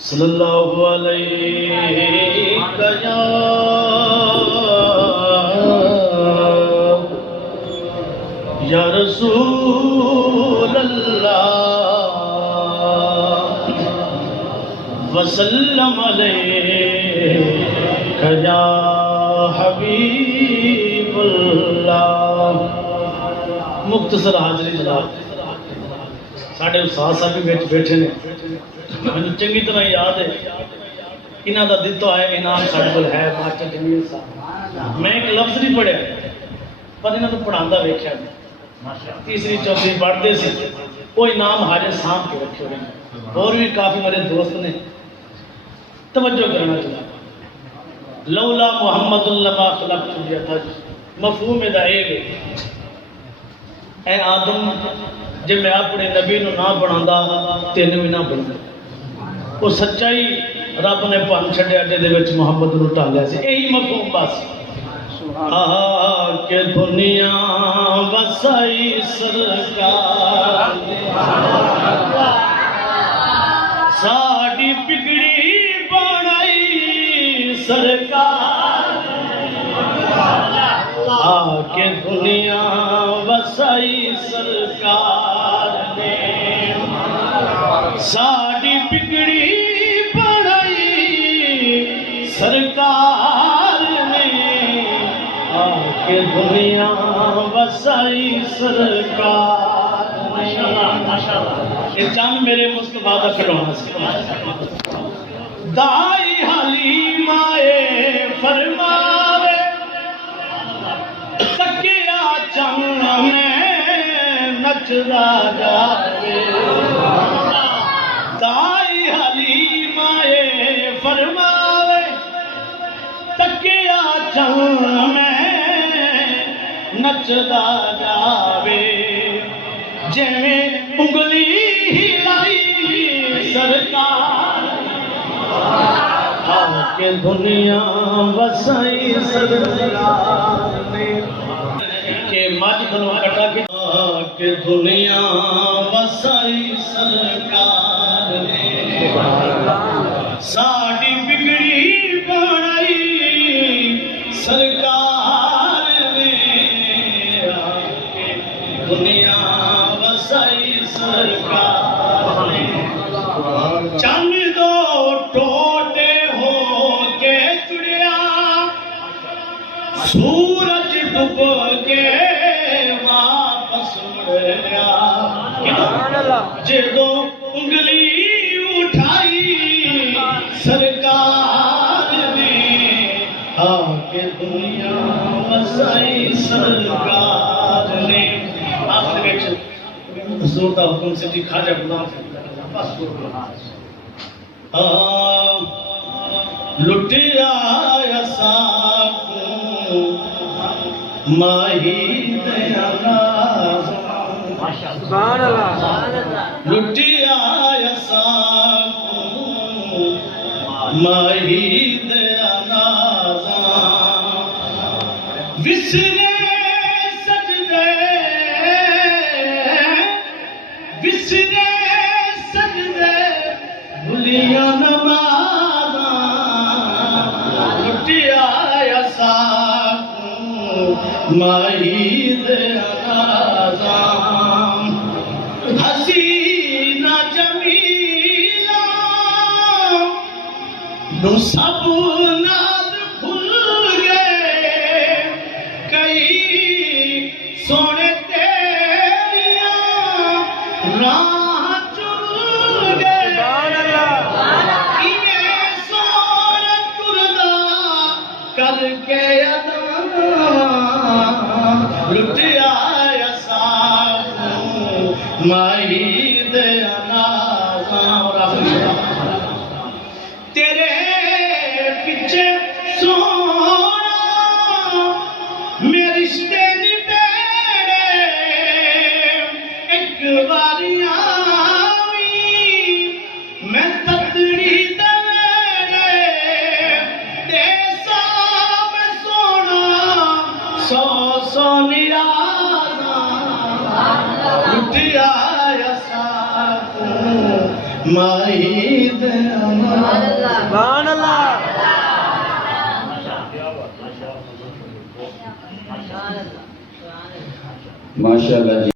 صلی اللہ علیہ یا رسول اللہ وسلم علیہ یا حبیب اللہ۔ مختصر حاضری جناب، ساڑھے استاد صاحب بھی بیٹھے نے، مجھے چنگی طرح یاد ہے انہاں دا دتا ہے انعام ساڈے کول ہے ماسٹر جمیل صاحب۔ میں ایک لفظ نہیں پڑھیا پر انہاں تو پڑھاندا ویکھیا تیسری چوتھی پڑھتے سی، وہ انعام حاجر سامھ کے رکھے ہوئے ہیں۔ اور بھی کافی میرے دوست نے توجہ کرنا چاہتا لولا محمد لما خلقت الجسد، مفہوم دا اے اے آدم جے میں اپنے نبی نو نہ بناوندا تینوں بھی نہ بندا۔ وہ سچائی رب نے پن چھڈیا جے دے وچ محمد نو ٹالیا سی، یہی مفہوم بس۔ کہ دنیا وسائی سرکار ساڑی بگڑی بنائی سرکار، کہ دنیا وسائی سرکار نے ساڑی بگڑی بنائی سرکار نے، کہ دنیا وسائی سرکار نے۔ یہ چند میرے مصطفیٰ دا کھڑوانا سی۔ دائی حلیمائے فرماوے تکیا چند میں نچدا جاوے، دائی حلیمائے فرماوے تکیا چند میں نچدا جاوے، جویں انگلی ہلائی سرکار، کہ دنیا وسائی سرکار نے، کہ مجھ بنو کٹا کے کہ دنیا وسائی سرکار نے ساڑی بگڑی بنائی سرکار نے، کہ دنیا وسائی سرکار نے۔ چند دو ٹوٹے ہو کے چڑیا سورج ڈوب کے واپس مڑیا، جدو انگلی اٹھائی سرکار نے، کہ دنیا وسائی سرکار نے۔ آخر وچ حضور دا حکم سے جی خواجہ غلام بس لٹیا ساکوں ماہی دیا سبحان اللہ، لٹیا ساکوں ماہی دیا نازاں، وسرے سجدے وسرے سجدے بھلیاں نمازاں، لٹیا ساکوں ماہی دیا نازاں، حسینہ جمیلہ نو سب ناز بھول گئے، کئی سونے تیریاں راہ چل گئے، انہیں سونے تردہ کر کے لٹیا ساکوں ماہی دیا نازاں، تیرے پیچھے سونا میں رشتے نہیں بیڑے، ایک باری آوی میں تتڑی دے دے سام سونا سو سو نیازاں، لٹیا ساکوں مائی دے امان سبحان اللہ ماشاءاللہ جی